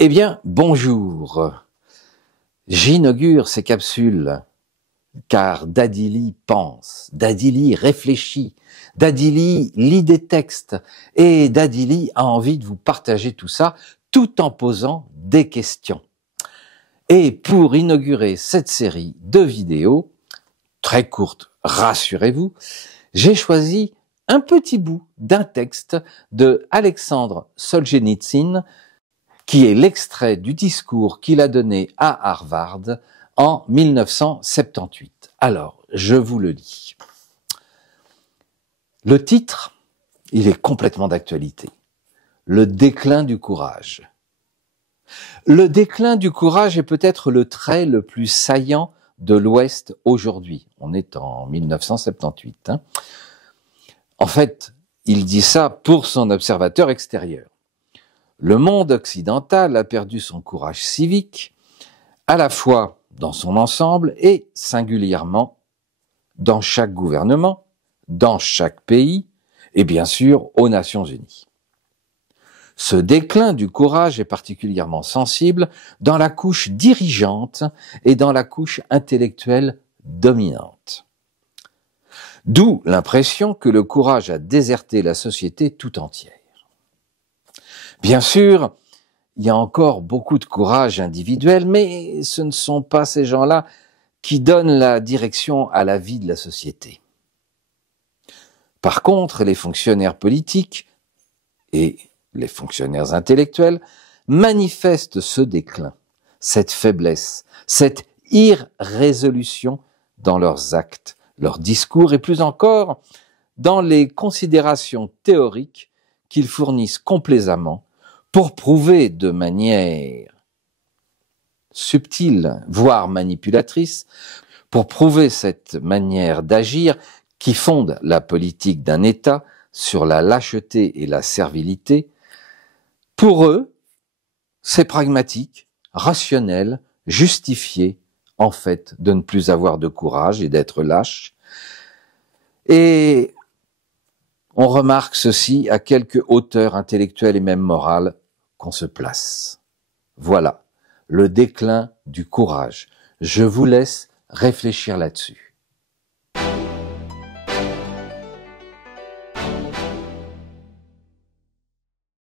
Eh bien, bonjour. J'inaugure ces capsules car Dadili pense, Dadili réfléchit, Dadili lit des textes et Dadili a envie de vous partager tout ça tout en posant des questions. Et pour inaugurer cette série de vidéos, très courte, rassurez-vous, j'ai choisi un petit bout d'un texte de Alexandre Solzhenitsyn, qui est l'extrait du discours qu'il a donné à Harvard en 1978. Alors, je vous le lis. Le titre, il est complètement d'actualité. Le déclin du courage. Le déclin du courage est peut-être le trait le plus saillant de l'Ouest aujourd'hui. On est en 1978. En fait, il dit ça pour son observateur extérieur. Le monde occidental a perdu son courage civique, à la fois dans son ensemble et singulièrement dans chaque gouvernement, dans chaque pays et bien sûr aux Nations Unies. Ce déclin du courage est particulièrement sensible dans la couche dirigeante et dans la couche intellectuelle dominante. D'où l'impression que le courage a déserté la société tout entière. Bien sûr, il y a encore beaucoup de courage individuel, mais ce ne sont pas ces gens-là qui donnent la direction à la vie de la société. Par contre, les fonctionnaires politiques et les fonctionnaires intellectuels manifestent ce déclin, cette faiblesse, cette irrésolution dans leurs actes, leurs discours et plus encore dans les considérations théoriques qu'ils fournissent complaisamment pour prouver de manière subtile, voire manipulatrice, pour prouver cette manière d'agir qui fonde la politique d'un État sur la lâcheté et la servilité. Pour eux, c'est pragmatique, rationnel, justifié, en fait, de ne plus avoir de courage et d'être lâche. Et on remarque ceci à quelque hauteur intellectuelle et même morale qu'on se place. Voilà, le déclin du courage. Je vous laisse réfléchir là-dessus.